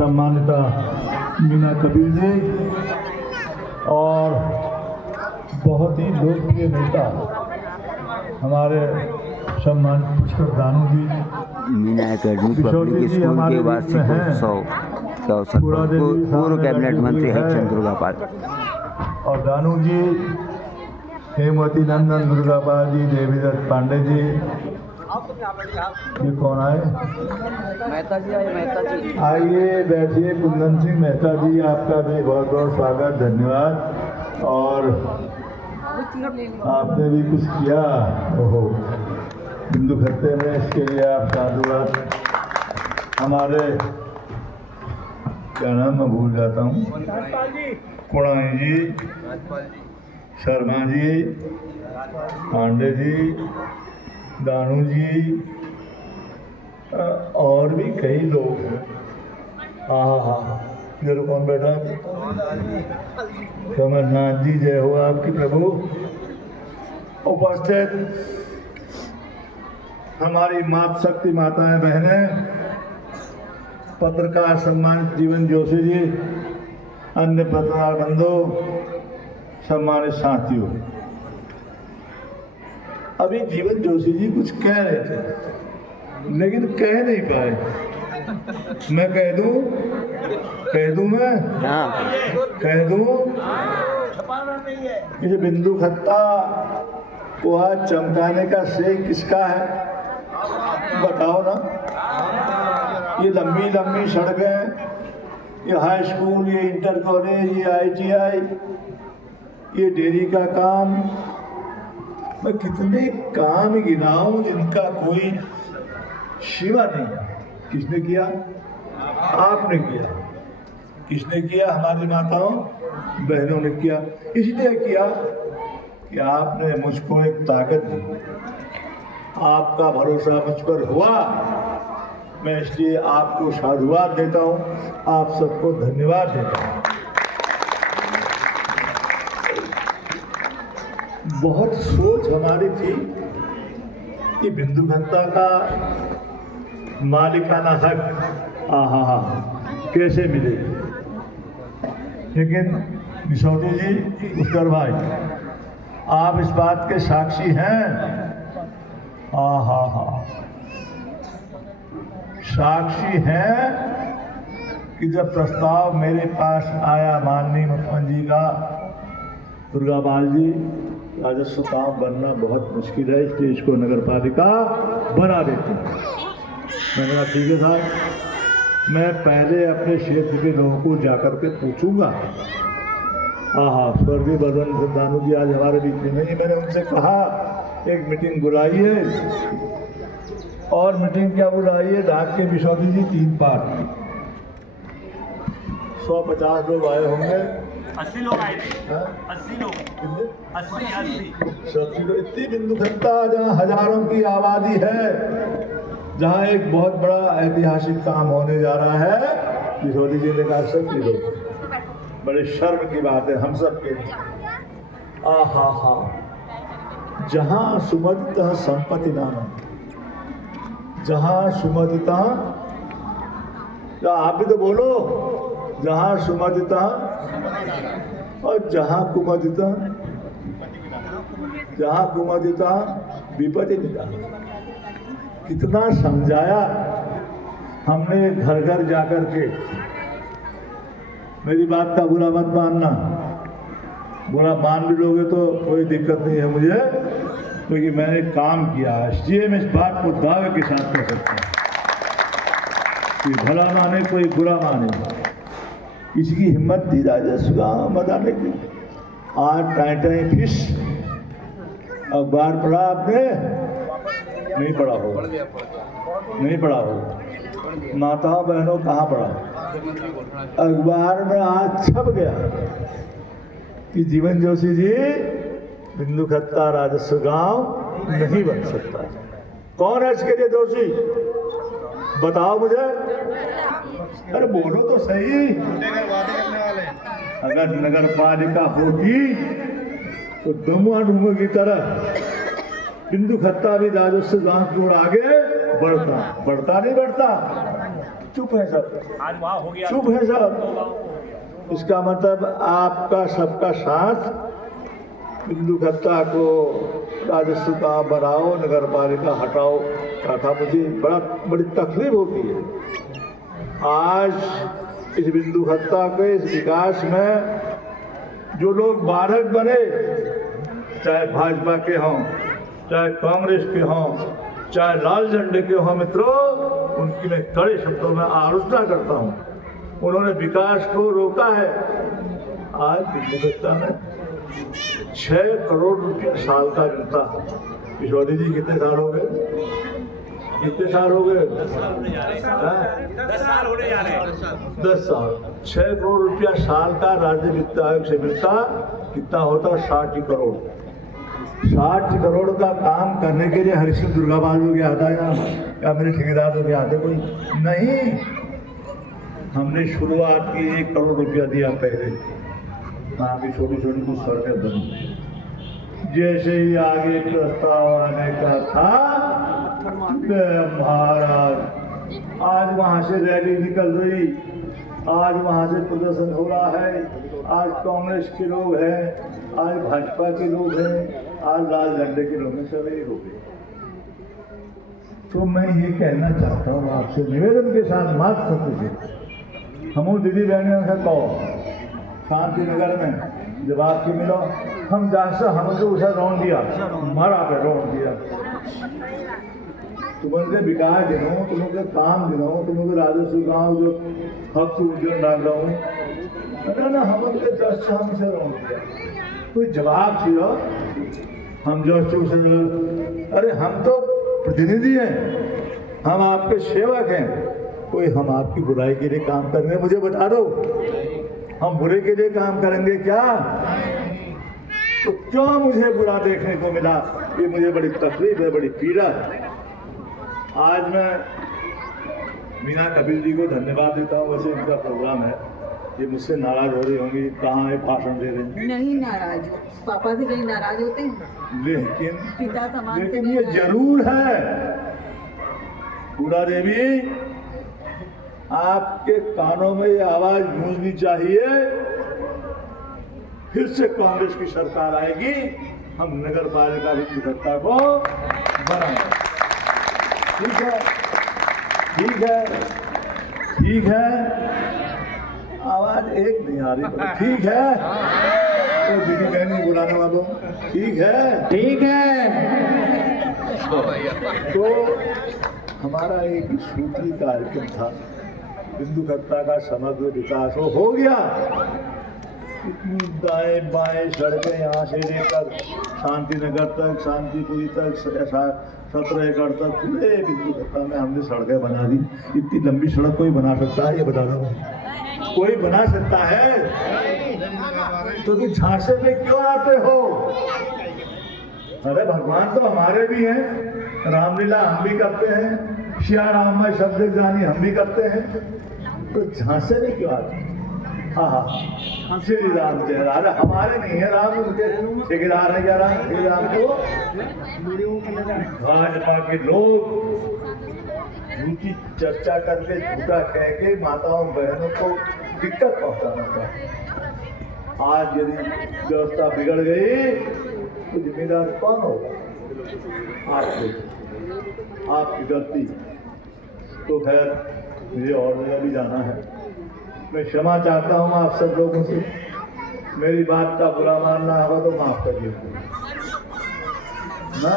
सम्मानिता मीना कबीर जी और बहुत ही लोकप्रिय नेता हमारे सम्मानित पुष्कर दानू जी, मीना एकेडमी पब्लिक स्कूल के वार्षिक उत्सव के अवसर पर पूर्व कैबिनेट मंत्री हरिचंद दुर्गापाल और दानू जी, हेमवती नंदन दुर्गापाल जी, देवीदत्त पांडे जी, ये कौन आए? मेहता जी आए। मेहता जी आइए बैठिए। कुंदन सिंह मेहता जी, आपका भी बहुत बहुत स्वागत, धन्यवाद। और आपने भी कुछ किया ओहो बिंदु खत्ते में, इसके लिए आप साधुवाद। हमारे क्या नाम मैं भूल जाता हूँ, कुणाई जी, शर्मा जी, पांडे जी, दानू जी और भी कई लोग हैं। हाँ, इधर कौन बैठा? कमलनाथ जी, जय हो आपकी प्रभु। उपस्थित हमारी मात शक्ति माताएं बहनें, पत्रकार सम्मानित जीवन जोशी जी, अन्य पत्रकार बंधु, सम्मानित साथियों, अभी जीवन जोशी जी कुछ कह रहे थे लेकिन कह नहीं पाए। मैं कह दूं मैं कह दूं ये बिंदु खत्ता पोहा चमकाने का श्रेय किसका है? बताओ ना। ये लंबी लंबी सड़कें, ये हाई स्कूल, ये इंटर कॉलेज, ये ITI, ये डेयरी का काम, मैं कितने काम गिनाऊं जिनका कोई सीमा नहीं है। किसने किया? आपने किया। किसने किया? हमारी माताओं बहनों ने किया। इसलिए किया कि आपने मुझको एक ताकत दी, आपका भरोसा मुझ पर हुआ। मैं इसलिए आपको साधुवाद देता हूँ, आप सबको धन्यवाद देता हूँ। बहुत सोच हमारी थी कि बिंदु खत्ता का मालिकाना हक कैसे मिले, लेकिन विशोदी जी, पुष्कर भाई, आप इस बात के साक्षी हैं। साक्षी हैं कि जब प्रस्ताव मेरे पास आया माननीय मुख्यमंत्री जी का, दुर्गापाल जी, राजस्व काम बनना बहुत मुश्किल है, इसलिए इसको नगर पालिका बना देते हैं। मैंने कहा ठीक है साहब, मैं पहले अपने क्षेत्र के लोगों को जाकर के पूछूंगा। स्वर्गीय बलवंत सिंह दानू जी आज हमारे बीच में नहीं। मैंने उनसे कहा एक मीटिंग बुलाइए, और मीटिंग क्या बुलाइए, ढाक के विशोदी जी 3 पार्ट, 150 लोग आए होंगे। 80 लोग आए थे। 80 लोग, 80 लोग। इतनी बिंदु खत्ता जहाँ हजारों की आबादी है, जहाँ एक बहुत बड़ा ऐतिहासिक काम होने जा रहा है, विशोदी जी ने कहा 70 लोग। बड़े शर्म की बात है हम सब के लिए। जहाँ सुमतितः संपत्ति नाम, जहाँ सुमतितः, आप भी तो बोलो, जहाँ सुमतितः और जहाँ कुमतितः विपत्ति निकाल। कितना समझाया हमने घर घर जाकर के। मेरी बात का बुरा मत मानना, बुरा मान भी लोगे तो कोई दिक्कत नहीं है मुझे, क्योंकि मैंने काम किया है, इसलिए मैं इस बात को दावे के साथ कह सकता हूँ कि भला माने कोई बुरा माने। इसकी हिम्मत थी राजस्व गाँव बताने की। आज टाई फिश अखबार पढ़ा आपने? नहीं पढ़ा हो। माताओं बहनों कहाँ पढ़ा? अखबार में आज छप गया कि जीवन जोशी जी, बिंदु खत्ता राजस्व गांव नहीं बन सकता। कौन है इसके लिए दोषी? बताओ मुझे। अरे बोलो तो सही। अगर नगर पालिका होगी तो डमुआ डुमो की तरह बिंदु खत्ता भी राजस्व गांव की ओर आगे बढ़ता नहीं बढ़ता। चुप है सब, आज वहाँ हो गया, चुप है सब। तो वहाँ हो गया। इसका मतलब आपका सबका साथ बिंदु खत्ता को राजस्व का बढ़ाओ, नगर पालिका हटाओ का था। मुझे बड़ी तकलीफ होती है आज इस बिंदु खत्ता के इस विकास में जो लोग बाधक बने, चाहे भाजपा के हों, चाहे कांग्रेस के हों, चाहे लाल झंडे के हों, मित्रों, उनकी मैं कड़े शब्दों में आलोचना करता हूं। उन्होंने विकास को रोका है। आज बिंदु में 6 करोड़ रुपया साल का मिलता। किशोरी जी कितने साल हो गए? कितने साल हो गए? 10 साल होने जा रहे हैं। 10 साल। 6 करोड़ रुपया साल का राज्य वित्त आयोग से मिलता। कितना होता? 60 करोड़। 60 करोड़ का काम करने के लिए हरिश्चंद्र दुर्गापाल लोग आता है या मेरे ठेकेदार लोग आते? कोई नहीं। हमने शुरुआत की 1 करोड़ रुपया दिया पहले, वहाँ की छोटी छोटी कुछ सड़कें बनी। जैसे ही आगे प्रस्ताव आने का था, महाराज आज वहाँ से रैली निकल रही, आज वहाँ से प्रदर्शन हो रहा है, आज कांग्रेस के लोग हैं, आज भाजपा के लोग हैं, आज लाल झंडे के लोग हैं, सब एक हो गए। तो मैं ये कहना चाहता हूँ आपसे निवेदन के साथ, मात सत्य से, हम दीदी बहनों से कहो शांति नगर में जब आपकी मिलो, हम जैसा हमसे उसे रोन दिया, मारा पे रोन दिया। तुमने विकास दिनों, तुमने काम दिनों, तुमने राजस्व गाँव जो हक से उज्जवल डाल रहा हूँ ना, हमसे जैसा हमसे रोन दिया। कोई जवाब छियो हम जो उसे, अरे हम तो प्रतिनिधि हैं, हम आपके सेवक हैं। कोई हम आपकी बुराई के लिए काम कर रहे हैं? मुझे बता दो, हम बुरे के लिए काम करेंगे क्या? तो क्यों मुझे बुरा देखने को मिला? ये मुझे बड़ी तकलीफ है, बड़ी पीड़ा है। आज मैं मीना कपिल जी को धन्यवाद देता हूँ। वैसे इनका प्रोग्राम है, ये मुझसे नाराज हो रही होंगी, कहाँ है भाषण दे रहे हैं? नहीं नाराज, पापा से कहीं नाराज होते हैं? लेकिन पिता समान लेकिन ये जरूर है, पूरा देवी, आपके कानों में ये आवाज गूंजनी चाहिए, फिर से कांग्रेस की सरकार आएगी, हम नगर पालिका वित्तकर्ता को बनाएंगे। ठीक है, ठीक है, ठीक है। आवाज एक नहीं आ रही, ठीक है। तो दीदी बहनी बुलाने वालों, ठीक है, ठीक है। तो हमारा एक सूत्री कार्यक्रम था, बिंदुकर्ता का समग्र विकास हो गया। इतनी दाएं बाएं सड़कें यहाँ से लेकर शांति नगर तक, शांतिपुरी तक, 17 एकड़ तक पूरे बिंदुकर्ता में हमने सड़कें बना दी। इतनी लंबी सड़क कोई बना सकता है? ये बता दो, कोई बना सकता है? तो तुम झांसे में क्यों आते हो? अरे भगवान तो हमारे भी हैं, रामलीला हम भी करते हैं, श्या राम में शब्द जानी हम भी करते हैं, तो झांसे में क्यों आते हैं? हाँ, श्री राम जय राम। हमारे नहीं है राम, उनके ठेकेदार है क्या राम? श्री राम को भाजपा के लोग झूठी चर्चा करके, झूठा कह के माताओं बहनों को दिक्कत पहुंचाना चाहते। आज यदि व्यवस्था बिगड़ गई तो जिम्मेदार कौन होगा? आपकी गलती। तो खैर मुझे और जगह भी जाना है, मैं क्षमा चाहता हूँ आप सब लोगों से, मेरी बात का बुरा मानना होगा तो माफ करिए ना।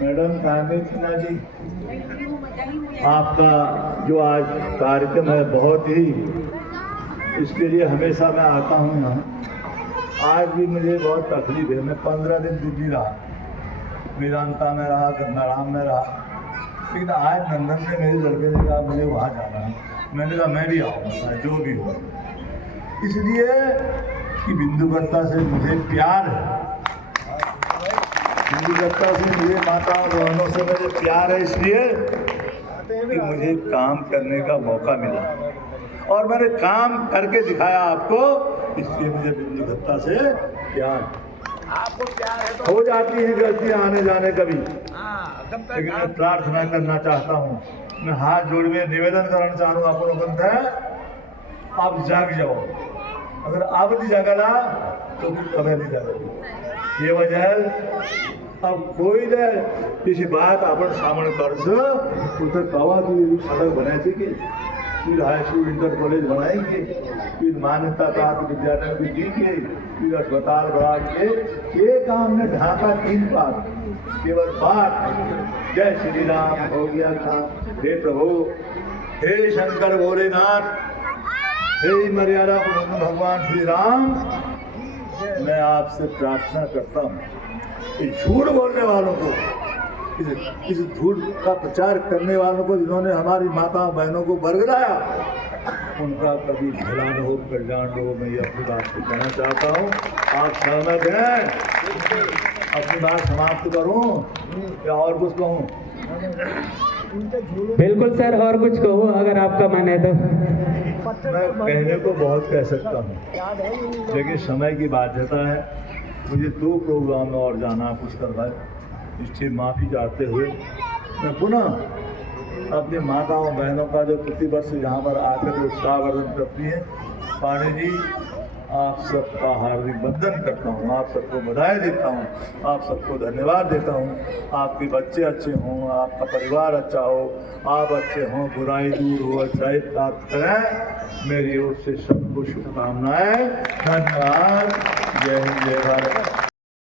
मैडम कांगेना जी, आपका जो आज कार्यक्रम है बहुत ही, इसके लिए हमेशा मैं आता हूँ यहाँ। आज भी मुझे बहुत तकलीफ है। मैं 15 दिन दिल्ली रहा, वेदांता में रहा, गंगाराम में रहा, लेकिन आज नंदन ने मेरे लड़के ने कहा मुझे वहाँ जाना है। मैंने कहा मैं भी आऊँगा जो भी हो, इसलिए कि बिंदुकर्ता से मुझे प्यार है, बिंदुकर्ता से मुझे माताओं बहनों से मुझे प्यार है, इसलिए कि मुझे काम करने का मौका मिला और मैंने काम करके दिखाया आपको, इसलिए मुझे बिंदुकर्ता से प्यार। आपको प्यार है हो जाती है गलतियां आने जाने कभी, लेकिन मैं प्रार्थना करना चाहता हूँ मैं हाथ जोड़ में निवेदन करना चाहूँ आप लोगों था आप जाग जाओ। अगर आप नहीं जागला तो फिर कभी नहीं जागा। ये वजह है अब कोई ने किसी बात अपन सामने कर उधर कवा की सड़क बनाए कि फिर हाई स्कूल इंटर कॉलेज बनाएंगे, फिर मान्यता प्राप्त विद्यालय भी देंगे, फिर अस्पताल बढ़ा के ये काम ने ढाका 3 बार केवल बात जय श्री राम हो गया था। हे प्रभु, हे शंकर भोलेनाथ, हे मर्यादा पुरुषोत्तम भगवान श्री राम, मैं आपसे प्रार्थना करता हूँ कि झूठ बोलने वालों को, इस झूठ का प्रचार करने वालों को, जिन्होंने हमारी माता बहनों को बरगलाया, उनका कभी भला न हो, कल्याण न हो। मैं ये अपनी बात को कहना चाहता हूँ। आप सहमत हैं? अपनी बात समाप्त करूँ या और कुछ कहूँ? बिल्कुल सर, और कुछ कहो अगर आपका मन है तो। मैं कहने को बहुत कह सकता हूँ, लेकिन समय की बाध्यता है। मुझे 2 प्रोग्राम में और जाना कुछ करवाए, इससे माफ़ी चाहते हुए मैं पुनः अपनी माताओं बहनों का जो प्रतिवर्ष यहाँ पर आकर उत्साहवर्धन करती हैं, पांडे जी आप सबका हार्दिक वंदन करता हूँ, आप सबको बधाई देता हूँ, आप सबको धन्यवाद देता हूँ। आपके बच्चे अच्छे हों, आपका परिवार अच्छा हो, आप अच्छे हों, बुराई दूर हो, अच्छाई प्राप्त करें। मेरी ओर से सबको शुभकामनाएं। धन्यवाद। जय हिंद, जय भारत।